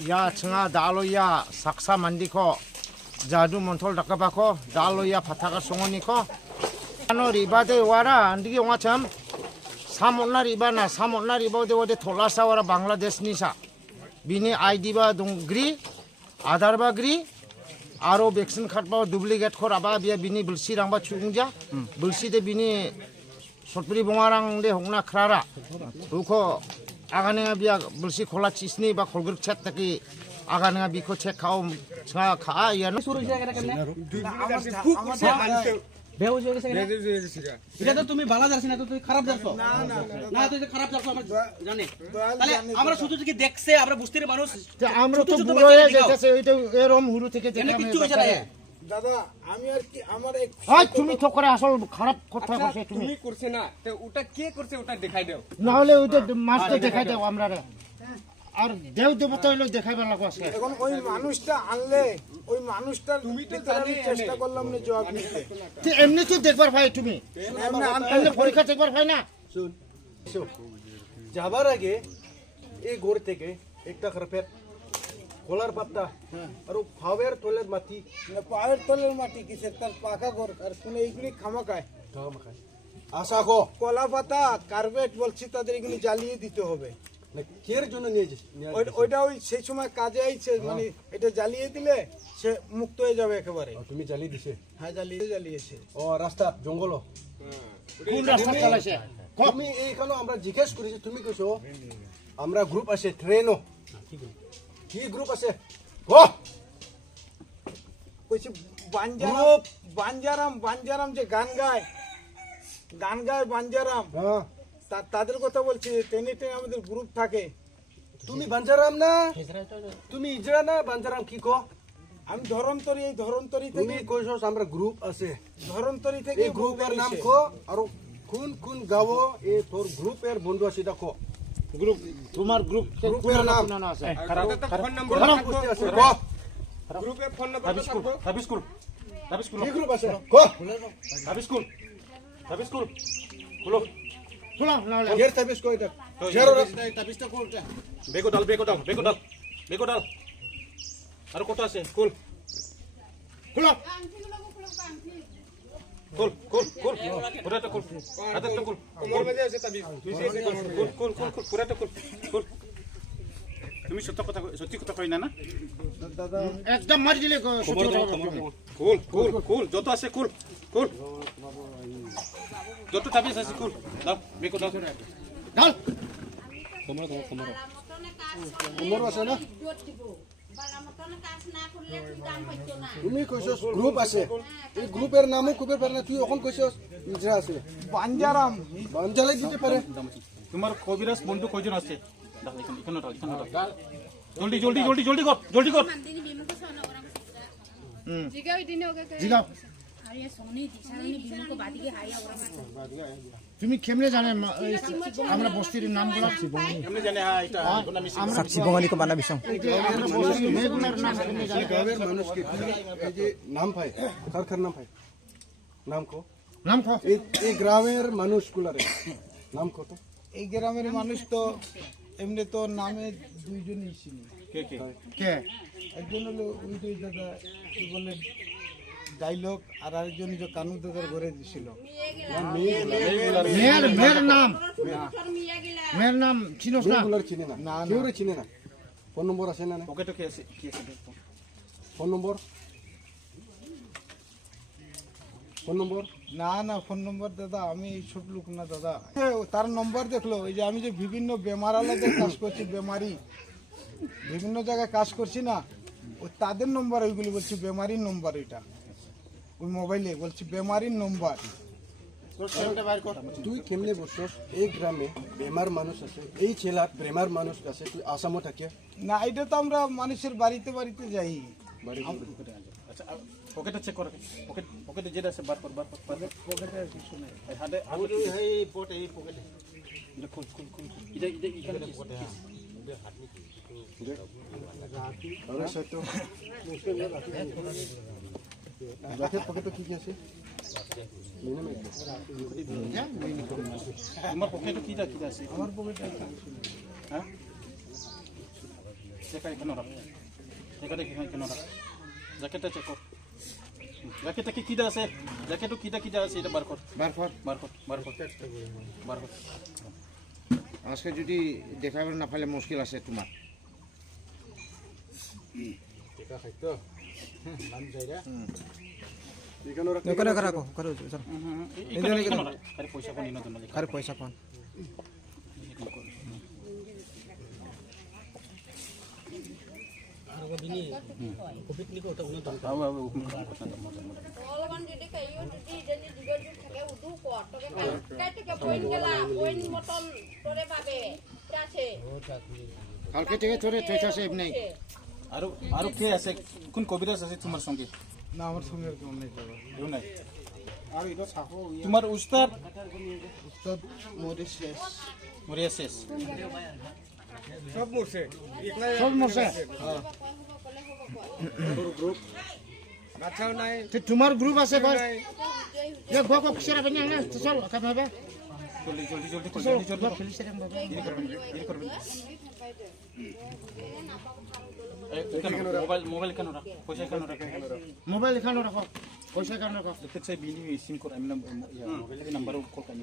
Ya cenga daloya saksa mandi ko jadu montol dakaba ko daloya pataka songoni ko ano ribade wara andigi onga cham samonna ribana samonna ribode wode tholasa wara Bangladesh nisa bini ID ba dongri Aadhaar ba gri aro vaccine card ba duplicate khor aba bia bini bulsi rangba chungja bulsi de bini sotpuri bongarang de hongna khrara uko 아가네가 비야 물시 콜라 치스니 바 콜그럭 쳇다기 아가네가 비코 쳇 খাও ছা খা ইয়ানো শুরু হয়ে গেল কেন বেহুশ হয়ে গেছে এটা তো তুমি ভালো জানছ না তো তুমি খারাপ জানছো না না না তুই খারাপ জানছো আমরা জানি তাহলে আমরা শুধু কি দেখছে আমরা বুঝতে রে মানুষ আমরা তো বুড়ো হয়ে গেছে ওইটা এরম হুরু থেকে দেখে কিছু হইছে না দাদা আমি আর কি আমার এক হয় তুমি তো করে আসল খারাপ কথা কইছে তুমি তুমি করছে না তো ওটা কে করছে ওটা দেখাই দাও না হলে ওইটা মাছটা দেখাই দাও আমরা আর দেও দেবতা হইলো দেখাইবার লাগো আছে এখন ওই মানুষটা আনলে ওই মানুষটার তুমি তো আমি চেষ্টা করলাম না জবাব দিতে তো এমনি তো দেখবার ভাই তুমি এমনি এমনি পরীক্ষা দেখবার ভাই না শুন যাবার আগে এই ঘর থেকে একটা কার্পেট কলার পাতা আর ফাওয়ার টয়লেট মাটি পায়ের তলের মাটি কিসের তার পাকা ঘর আর কোন এইগুলি খামাকায় আশা কো কলা পাতা কার্পেট বলছি তাদের এগুলি জ্বালিয়ে দিতে হবে না কের জন্য নিয়ে যাচ্ছি ওইটা ওই সেই সময় কাজে আইছে মানে এটা জ্বালিয়ে দিলে সে মুক্ত হয়ে যাবে একেবারে তুমি জ্বালিয়ে দিছে হ্যাঁ জ্বালিয়েছে ও রাস্তা জঙ্গল কোন রাস্তা চালাছে তুমি এইখানে আমরা জিজ্ঞেস করেছি তুমি কইছো আমরা গ্রুপ আছে ট্রেনও কি গ্রুপ আছে ও কইছে বাঞ্জারাম যে গান গায় বাঞ্জারাম হ্যাঁ তাদের কথা বলছি টেনে আমাদের গ্রুপ থাকে তুমি বাঞ্জারাম না তুমি ইজরা না বাঞ্জারাম কি কো আমি ধরন্তরি তুমি থেকে কইছো আমরা গ্রুপ আছে ধরন্তরি থেকে এই গ্রুপের নাম কো আর কোন কোন গাঁও এই তোর গ্রুপের বন্ধু আছে দেখো গ্রুপ তোমার গ্রুপ গ্রুপের নাম না আছে ফোন নাম্বার আছে কো গ্রুপে ফোন নাম্বার থাকবো হাবিস্কুল কি গ্রুপ আছে কো হাবিস্কুল খুলো খুলো না হলে এর তাবিজ কো এটা তাবিজটা কোনটা বেগো ডাল আর কত আছে কুল খুলো কুল পুরাটা কুল হাতেরটা কুল কোমর মধ্যে আছে তাবিজ কুল পুরাটা কুল তুমি সত্যি কথা কই না দাদা একদম মার দিলে সত্যি কথা কুল যত আছে কুল যত তাবিজ আছে কুল দাও বেগো দাও ডাল কোমর আছে না তুমি কইছো গ্রুপ আছে এই গ্রুপের নামও কুবের পারে না তুই এখন কইছো ইজরা আছে বাঞ্জারাম বাঞ্জালাই দিতে পারে তোমার কবিরাজ বন্ধু কয়জন আছে দাও এখানে দাও জলদি কর জিগাও তুমি কেমনে জানে আমরা বস্তির নাম গুলো এমনি জানে হ্যাঁ এটা আমরা সাক্ষী বঙ্গালী কো বানা বিসং মেগুনার নাম কেমনে জানে গ্রামের মানুষ কি এই যে নাম পায় কার নাম পায় নাম কো নাম কো এই গ্রামের মানুষগুলারে নাম কত এই গ্রামের মানুষ তো এমনি তো নামে দুইজনই ছিল কে একজন হলো ওই দুই দাদা কি বলে ডাইলগ আর আরেকজন যে কানু দাদার ঘরে ছিল মেয়ের নাম চিনোস না মেয়েগুলার চিনে না কেউ চিনে না ফোন নম্বর আছে না পকেটে কি আছে ফোন নম্বর না ফোন নম্বর দাদা আমি ছোট লোক না দাদা তার নম্বর দেখলো ওই যে আমি যে বিভিন্ন বেমারালাদের কাজ করছি বিভিন্ন জায়গায় কাজ করছি না ওই তাদের নম্বর ওইগুলি বলছি বেমারির নম্বর এটা ওই মোবাইলে বলছি বেমারির নম্বর তুই কেমনে বসছস এই গ্রামে বেমার মানুষ আছে এই ছেলা বেমার মানুষ আছে তুই আসামও থাকে না এটা তো আমরা মানুষের বাড়িতে যাই আচ্ছা পকেটে চেক কর পকেটে যেটা আছে বার কর পকেটে আর কিছু নেই হাতে এই পকেটে এটা খুল এটা এখানে পকেটে আরে সেটা রাতে পকেটে কি আছে তোমার পকেটে কি আছে আমার পকেটে হ্যাঁ চেকা এখানে রাখ চেকা দেখি এখানে রাখ জ্যাকেটটা চেক কর জ্যাকেটটা কিটা আছে জ্যাকেটও কিটা আছে এটা বার কর আজকে যদি দেখাবে না পাইলে মুশকিল আছে তোমার আরে পয়সা কোন ইনো দন আরে পয়সা কোন অলপমান যদি কাইও যদি যেনি দিগৰ যুগ থাকে উদু কত তকে কাইতে বইন গেলা বইন মতন তোরে পাবে আছে কালকে থেকে তোরে থইতাছে এমনি আর কে আছে কোন কবিরাজ আছে তোমার সঙ্গে না আমার সঙ্গে আর কেউ নেই দাদা কেউ নাই আর এটা ছাকো তোমার উস্তাদ উস্তাদ মরিশিয়াস মরিয়াসেস সব মরছে সব মরছে বাচ্চাও নাই তো তোমার গ্রুপ আছে কর এ গো কিসের হবে না চল কাম হবে জলদি চল জলদি পুলিশ এর হবে মোবাইল কেন রাখ পয়সা কেন রাখ মোবাইল এখানে রাখো পয়সা এখানে রাখো দেখতে চাই বিনি সিম কর আমি মোবাইলের নাম্বার কল কামি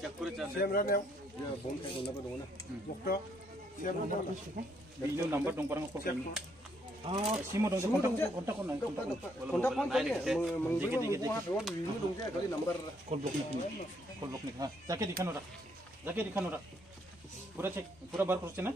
চেক করে চাই সেমরা নেও বম থেকে না বলো না মুক্ত সেমরা নেও বিনি নাম্বার দং parang কল কামি সিম দং kontak kon kontak kon dikit call block nih ha jaket dikhano rak pura cek pura bar করছে না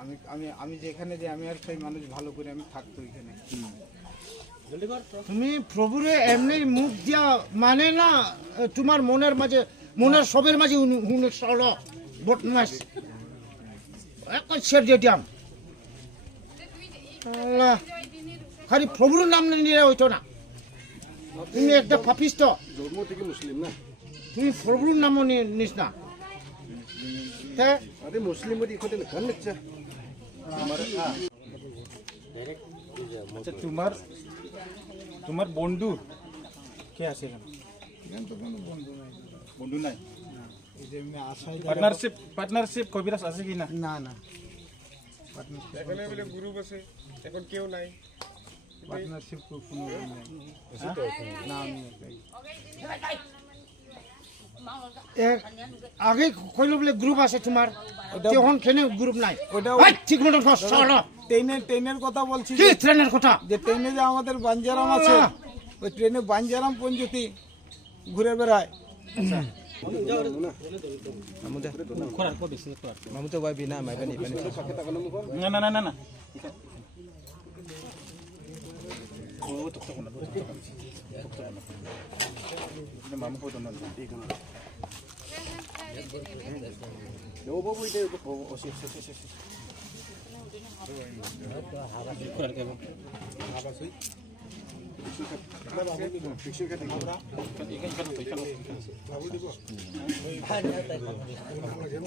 আমি আমি আমি যেখানে যে আমি আর সেই মানুষ ভালো করে আমি থাকতো এখানে তুমি প্রভুরে এমনি মুখ দিয়া মানে না তোমার মনের মাঝে মনের সবের মাঝে হুন সল বটমাস এক ছেড়ে দিয়ে দিয়াম আল্লাহ খালি প্রভুর নাম নিয়ে হইতো না তুমি একটা পাপিষ্ট জন্ম থেকে মুসলিম না তুমি প্রভুর নামও নিস না হ্যাঁ আরে মুসলিম বলি কোতে কান নিচ্ছে আচ্ছা তোমার বন্ধু কে আছে এখানে এখানে তো কোনো বন্ধু নাই বন্ধু নাই এই যে এমনি আশায় পার্টনারশিপ কবিরাজ আছে কি না না না এখানে বলে গ্রুপ আছে এখন কেউ নাই পার্টনারশিপ কোনো নাই না আমি একাই আগে কইলো বলে গ্রুপ আছে তোমার তখন কেন গ্রুপ নাই ওটা ওই ঠিক মতো চলো ট্রেনের কথা বলছি কি ট্রেনের কথা যে ট্রেনে যে আমাদের বাঞ্জারাম আছে ওই ট্রেনে বাঞ্জারাম পঞ্জতি ঘুরে বেড়ায় না মামু কত না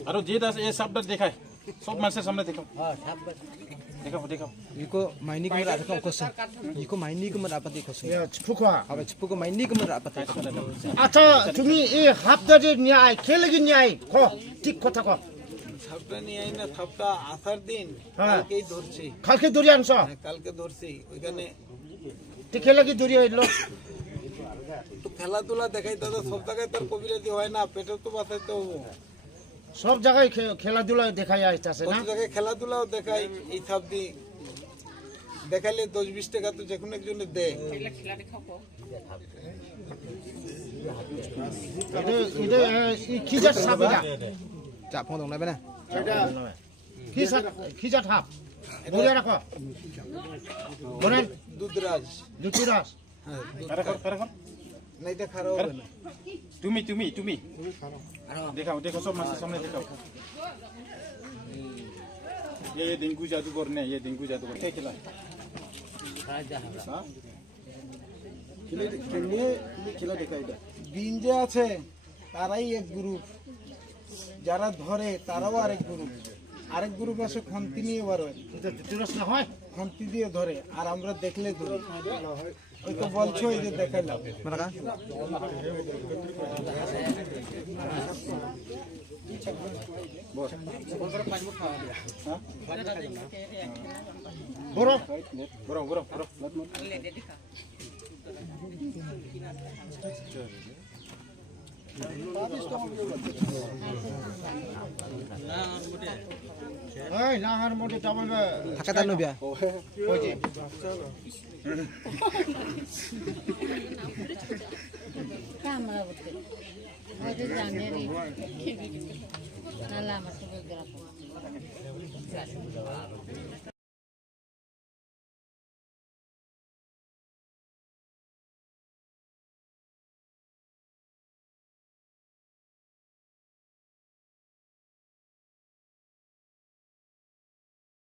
আরো যে দাস এই শব্দ দেখায় সব মানুষের সামনে দেখাও দেখাও Iko maini ko mera ka kosa. Iko maini ko mera apati kosa. ফুকা Aba chipu ko maini ko mera apati kosa. আচ্ছা তুমি এই হাফদারে ন্যায় খেলে কি ন্যায় ক ঠিক কথা ক সাপটা নিয়ে আই না সাপটা আসার দিন হ্যাঁ। কালকেই ধরছি কালকে দড়ি আনছ কালকে ধরছি ওইখানে ঠিক খেলে কি দড়ি হইল তো খেলাধুলা দেখাই দাদা সব জায়গায় তোর কবিরাজি হয় না পেটে তো বাঁচাইতে হবে সব জায়গায় খেলাধুলা দেখাই আসতেছে না কত জায়গায় খেলাধুলাও দেখাই এই সাপ দিয়ে দেখাইলে 10-20 টাকা তো যে কোনো একজনে দেয় কি জাত সাপ এটা Ja pong dong na ba na? কি জাত সাপ বলে রাখো বলেন দুধরাজ দুচুরাস কারাখন না এটা খারাপ হবে না তুমি দেখাও সব মানুষের সামনে দেখাও ये डेंगू जादूगर ने ये डेंगू जादूगर क्या खिला Kila de kaida. দিন যে আছে তারাই এক গ্রুপ যারা ধরে তারাও আরেক গ্রুপ আছে খন্তি নিয়ে বার হয় দুচুরাস না হয় খন্তি দিয়ে ধরে আর আমরা দেখলে ধরি ওই তো বলছো এই যে দেখাইলাম বড় বরং বরং বরং এই নাঙার মধ্যে চাপাবে থাকা তার নবিয়া Cámara, porque hoy es janeiro. Nada, mas eu vou gravar.